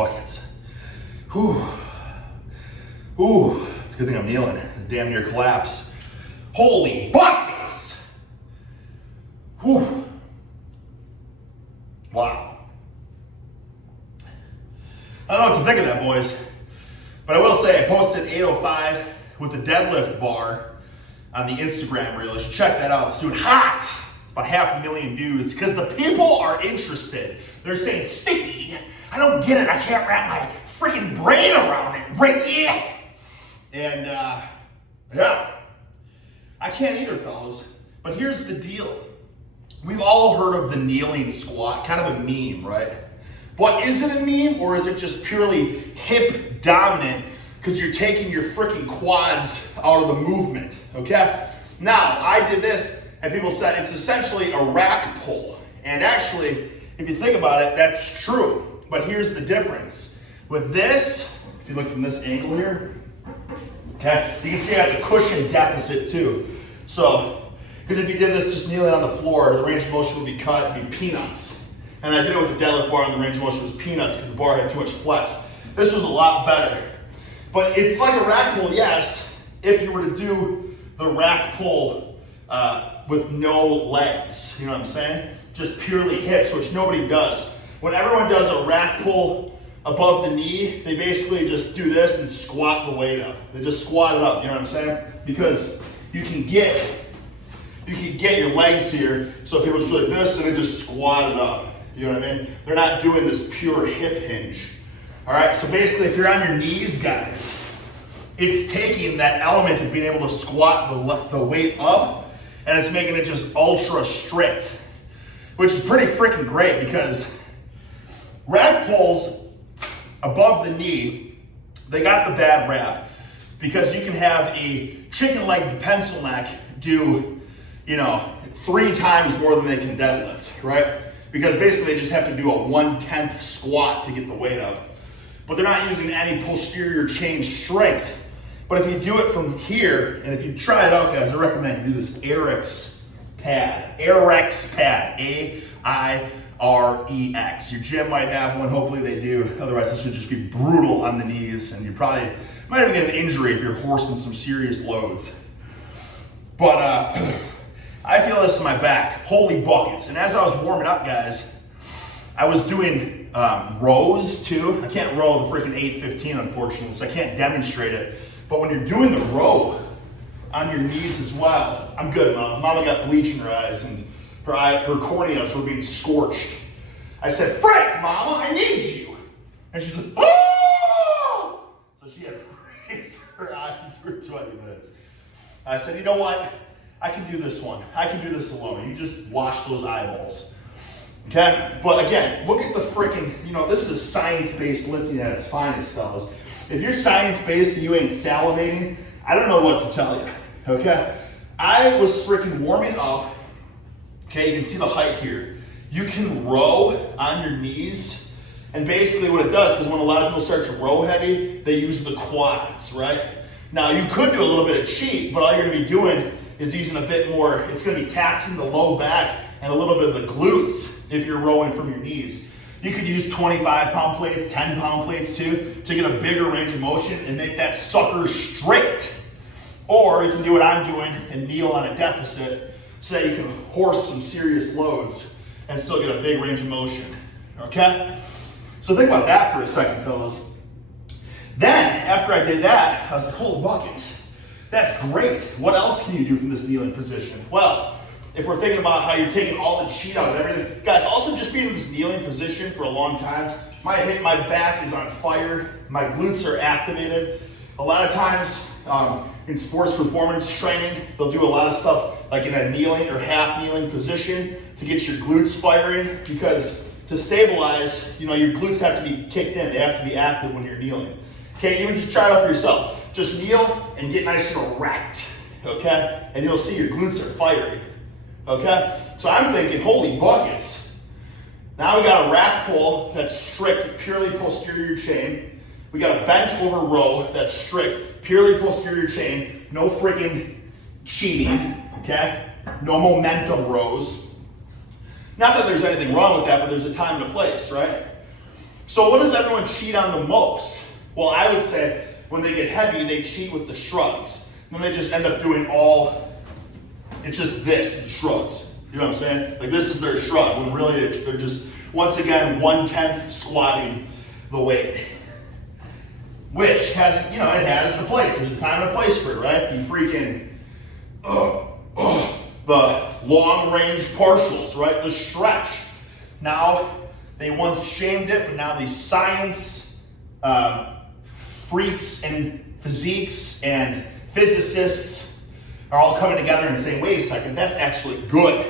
buckets. Whew. Ooh, it's a good thing I'm kneeling. Damn near collapse. Holy buckets! Whew. Wow. I don't know what to think of that, boys. But I will say I posted 805 with the deadlift bar on the Instagram reel. You should check that out. It's doing hot. It's about 500,000 views because the people are interested. They're saying, Sticky, I don't get it. I can't wrap my freaking brain around it. Ricky! And yeah, I can't either, fellas. But here's the deal. We've all heard of the kneeling squat, kind of a meme, right? But is it a meme or is it just purely hip dominant because you're taking your freaking quads out of the movement, okay? Now, I did this and people said it's essentially a rack pull. And actually, if you think about it, that's true. But here's the difference. With this, if you look from this angle here, okay, you can see I have the cushion deficit too. So, because if you did this just kneeling on the floor, the range of motion would be cut, it'd be peanuts. And I did it with the deadlift bar and the range of motion was peanuts because the bar had too much flex. This was a lot better. But it's like a rack pull, yes, if you were to do the rack pull with no legs, you know what I'm saying? Just purely hips, which nobody does. When everyone does a rack pull above the knee, they basically just do this and squat the weight up. They just squat it up, you know what I'm saying? Because you can get your legs here, so people just do like this and they just squat it up. You know what I mean? They're not doing this pure hip hinge. All right, so basically if you're on your knees, guys, it's taking that element of being able to squat the weight up and it's making it just ultra strict, which is pretty freaking great because rack pulls above the knee, they got the bad rap because you can have a chicken leg pencil neck do, 3 times more than they can deadlift, right? Because basically they just have to do a 1/10 squat to get the weight up. But they're not using any posterior chain strength. But if you do it from here, and if you try it out, guys, I recommend you do this Airex pad. Airex pad, A-I-R-E-X. Your gym might have one, hopefully they do. Otherwise this would just be brutal on the knees and you probably might even get an injury if you're horsing some serious loads. But I feel this in my back, holy buckets. And as I was warming up, guys, I was doing rows too. I can't row the freaking 815, unfortunately, so I can't demonstrate it. But when you're doing the row on your knees as well, I'm good, Mom. Mama got bleach in her eyes and her corneas were being scorched. I said, Frank, Mama, I need you. And she said, oh! So she had raised her eyes for 20 minutes. I said, you know what? I can do this one. I can do this alone. You just wash those eyeballs. Okay? But again, look at the freaking, this is science-based lifting at its finest, fellas. If you're science-based and you ain't salivating, I don't know what to tell you. Okay? I was freaking warming up. Okay, you can see the height here. You can row on your knees. And basically what it does, because when a lot of people start to row heavy, they use the quads, right? Now, you could do a little bit of cheat, but all you're going to be doing is using a bit more, it's going to be taxing the low back and a little bit of the glutes if you're rowing from your knees. You could use 25-pound plates, 10-pound plates too, to get a bigger range of motion and make that sucker straight. Or you can do what I'm doing and kneel on a deficit so that you can horse some serious loads and still get a big range of motion, okay? So think about that for a second, fellas. Then, after I did that, I was like, holy buckets. That's great. What else can you do from this kneeling position? Well, if we're thinking about how you're taking all the cheat out of everything, guys, also just being in this kneeling position for a long time, my back is on fire, my glutes are activated. A lot of times in sports performance training, they'll do a lot of stuff like in a kneeling or half kneeling position to get your glutes firing because to stabilize, your glutes have to be kicked in. They have to be active when you're kneeling. Okay, even just try it out for yourself. Just kneel and get nice and erect, okay? And you'll see your glutes are firing, okay? So I'm thinking, holy buckets. Now we got a rack pull that's strict, purely posterior chain. We got a bent over row that's strict, purely posterior chain, no freaking cheating, okay? No momentum rows. Not that there's anything wrong with that, but there's a time and a place, right? So what does everyone cheat on the most? Well, I would say when they get heavy, they cheat with the shrugs. And then they just end up doing it's just this, the shrugs. You know what I'm saying? Like this is their shrug, when really they're just, once again, 1/10 squatting the weight. Which has, it has the place. There's a time and a place for it, right? The freaking, the long range partials, right? The stretch. Now, they once shamed it, but now these science freaks and physiques and physicists are all coming together and saying, wait a second, that's actually good.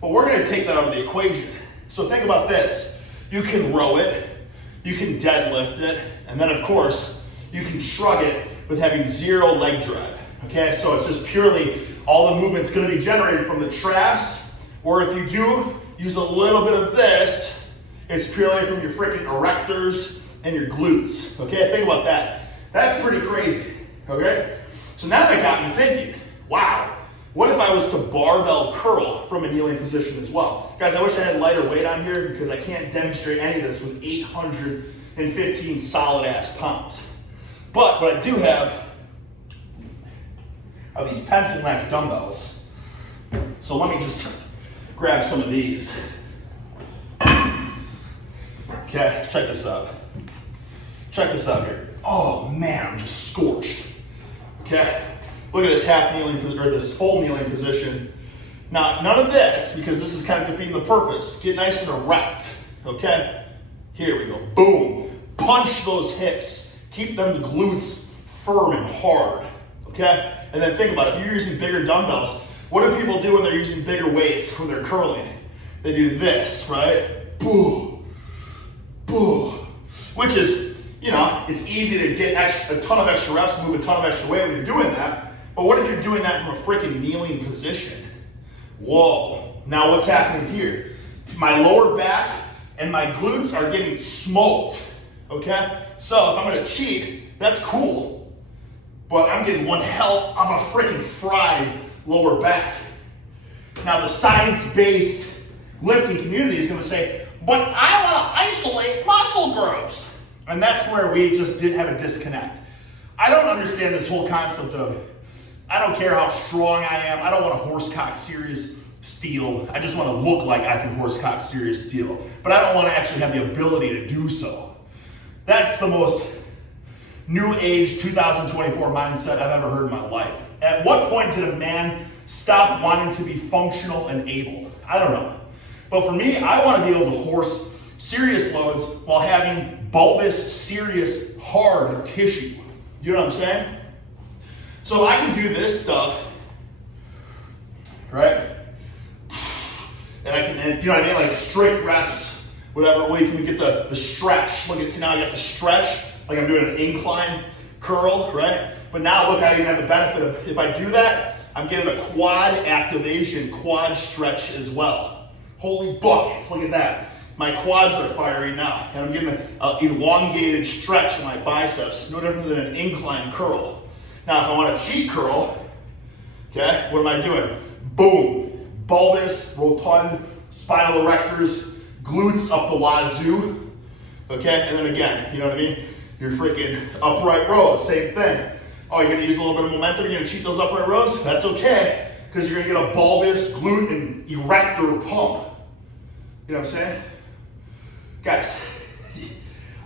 But we're gonna take that out of the equation. So think about this. You can row it, you can deadlift it, and then of course, you can shrug it with having 0 leg drive. Okay, so it's just purely, all the movement's gonna be generated from the traps, or if you do use a little bit of this, it's purely from your freaking erectors and your glutes. Okay, think about that. That's pretty crazy, okay? So now that got me thinking, wow, what if I was to barbell curl from a kneeling position as well? Guys, I wish I had lighter weight on here because I can't demonstrate any of this with 815 solid ass pounds. But what I do have are these pencil neck dumbbells. So let me just grab some of these. Okay, check this out. Check this out here. Oh man, I'm just scorched. Okay, look at this half kneeling, or this full kneeling position. Now, none of this, because this is kind of defeating the purpose. Get nice and erect, okay? Here we go, boom. Punch those hips. Keep them glutes firm and hard, okay? And then think about it, if you're using bigger dumbbells, what do people do when they're using bigger weights, when they're curling? They do this, right? Boo, boo. Which is, it's easy to get a ton of extra reps and move a ton of extra weight when you're doing that. But what if you're doing that from a freaking kneeling position? Whoa. Now what's happening here? My lower back and my glutes are getting smoked, okay? So if I'm gonna cheat, that's cool, but I'm getting one hell of a freaking fried lower back. Now the science-based lifting community is gonna say, but I wanna isolate muscle groups. And that's where we just did have a disconnect. I don't understand this whole concept of, I don't care how strong I am, I don't want to horsecock serious steel. I just want to look like I can horsecock serious steel. But I don't want to actually have the ability to do so. That's the most new age 2024 mindset I've ever heard in my life. At what point did a man stop wanting to be functional and able? I don't know. But for me, I want to be able to horse serious loads while having bulbous, serious, hard tissue. You know what I'm saying? So I can do this stuff, right? And I can, you know what I mean? Like straight reps, whatever way you can get the stretch. Look at, see now I got the stretch, like I'm doing an incline curl, right? But now look how you have the benefit of, if I do that, I'm getting a quad activation, quad stretch as well. Holy buckets, look at that. My quads are firing now, and I'm getting an elongated stretch in my biceps, no different than an incline curl. Now, if I want a cheat curl, okay, what am I doing? Boom, bulbous, rotund, spinal erectors, glutes up the wazoo, okay, and then again, you know what I mean? Your freaking upright rows, same thing. Oh, you're gonna use a little bit of momentum, you're gonna cheat those upright rows? That's okay, because you're gonna get a bulbous glute and erector pump. You know what I'm saying? Guys,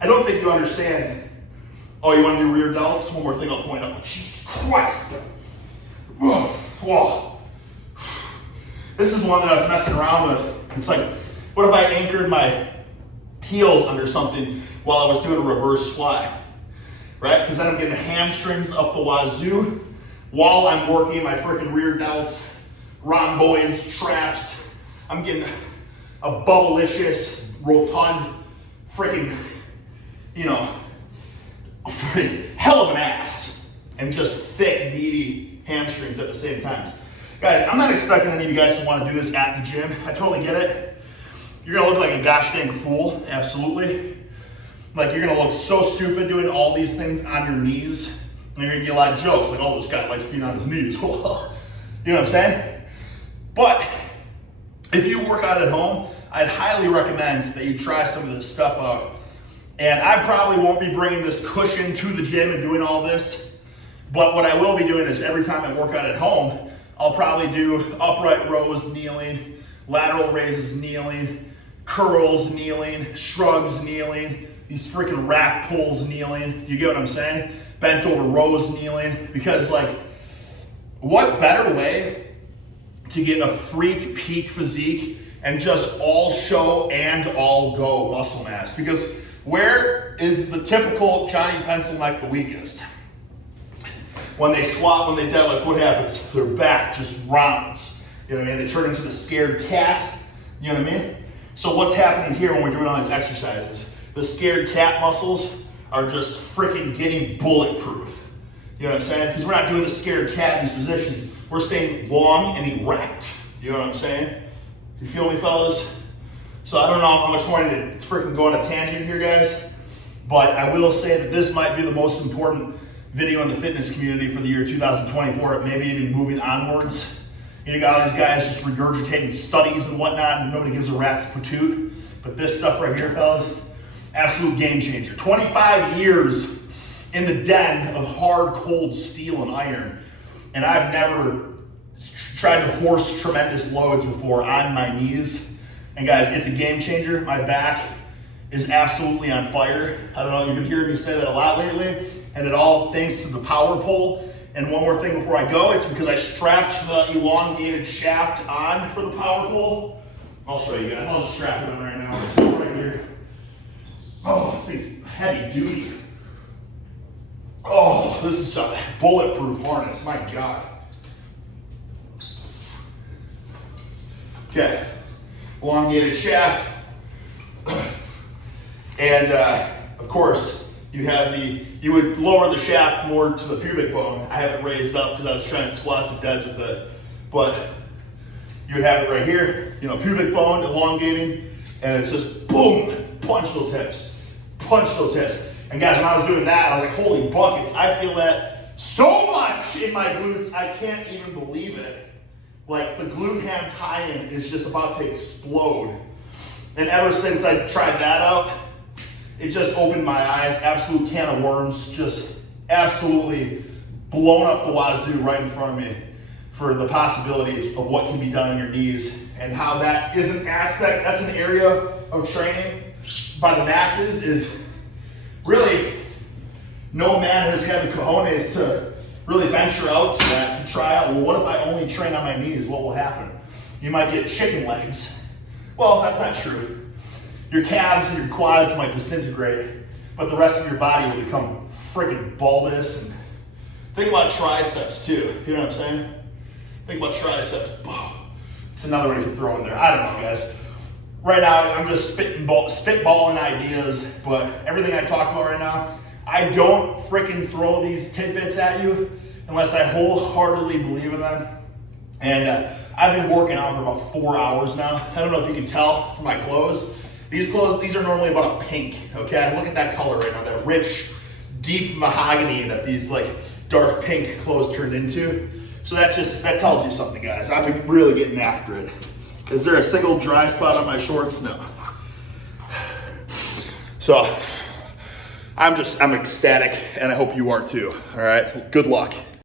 I don't think you understand. Oh, you want to do rear delts? One more thing I'll point out. Jesus Christ. Whoa. This is one that I was messing around with. It's like, what if I anchored my heels under something while I was doing a reverse fly? Right? Because then I'm getting hamstrings up the wazoo while I'm working my freaking rear delts, rhomboids, traps. I'm getting a bubblicious, rotund, freaking, hell of an ass, and just thick, meaty hamstrings at the same time. Guys, I'm not expecting any of you guys to want to do this at the gym. I totally get it. You're gonna look like a gosh dang fool, absolutely. Like you're gonna look so stupid doing all these things on your knees, and you're gonna get a lot of jokes, like, oh, this guy likes being on his knees. You know what I'm saying? But if you work out at home, I'd highly recommend that you try some of this stuff out And I probably won't be bringing this cushion to the gym and doing all this, but what I will be doing is every time I work out at home, I'll probably do upright rows kneeling, lateral raises kneeling, curls kneeling, shrugs kneeling, these freaking rack pulls kneeling. You get what I'm saying? Bent over rows kneeling. Because like, what better way to get a freak peak physique and just all show and all go muscle mass? Because where is the typical Johnny Pencil neck the weakest? When they squat, when they deadlift, what happens? Their back just rounds. You know what I mean? They turn into the scared cat. You know what I mean? So what's happening here when we're doing all these exercises? The scared cat muscles are just freaking getting bulletproof. You know what I'm saying? Because we're not doing the scared cat in these positions. We're staying long and erect. You know what I'm saying? You feel me, fellas? So I don't know how much more I need to freaking go on a tangent here, guys. But I will say that this might be the most important video in the fitness community for the year 2024, maybe even moving onwards. You got all these guys just regurgitating studies and whatnot, and nobody gives a rat's patoot. But this stuff right here, fellas, absolute game changer. 25 years in the den of hard, cold steel and iron, and I've never tried to horse tremendous loads before on my knees. And guys, it's a game changer. My back is absolutely on fire. I don't know, you've been hearing me say that a lot lately, and it all thanks to the power pole. And one more thing before I go, it's because I strapped the elongated shaft on for the power pole. I'll show you guys. I'll just strap it on right now. It's right here. Oh, this thing's heavy duty. Oh, this is a bulletproof harness. My God. Okay, elongated shaft. And of course, you would lower the shaft more to the pubic bone. I have it raised up because I was trying squats and deads with it. But you would have it right here, you know, pubic bone elongating, and it's just boom, punch those hips, punch those hips. And guys, when I was doing that, I was like, holy buckets, I feel that so much in my glutes, I can't even believe it. Like the glute ham tie-in is just about to explode. And ever since I tried that out, it just opened my eyes, absolute can of worms, just absolutely blown up the wazoo right in front of me for the possibilities of what can be done on your knees and how that is an aspect, that's an area of training by the masses is really, no man has had the cojones to really venture out to that, to try out, well, what if I only train on my knees? What will happen? You might get chicken legs. Well, that's not true. Your calves and your quads might disintegrate, but the rest of your body will become friggin' bulbous. And think about triceps too. You know what I'm saying? Think about triceps. It's another one you can throw in there. I don't know, guys. Right now, I'm just spitballing ideas, but everything I talked about right now, I don't freaking throw these tidbits at you unless I wholeheartedly believe in them. And I've been working out for about 4 hours now. I don't know if you can tell from my clothes. These clothes, these are normally about a pink, okay? Look at that color right now, that rich, deep mahogany that these like dark pink clothes turned into. So that tells you something, guys. I've been really getting after it. Is there a single dry spot on my shorts? No. So I'm ecstatic, and I hope you are too, all right? Good luck.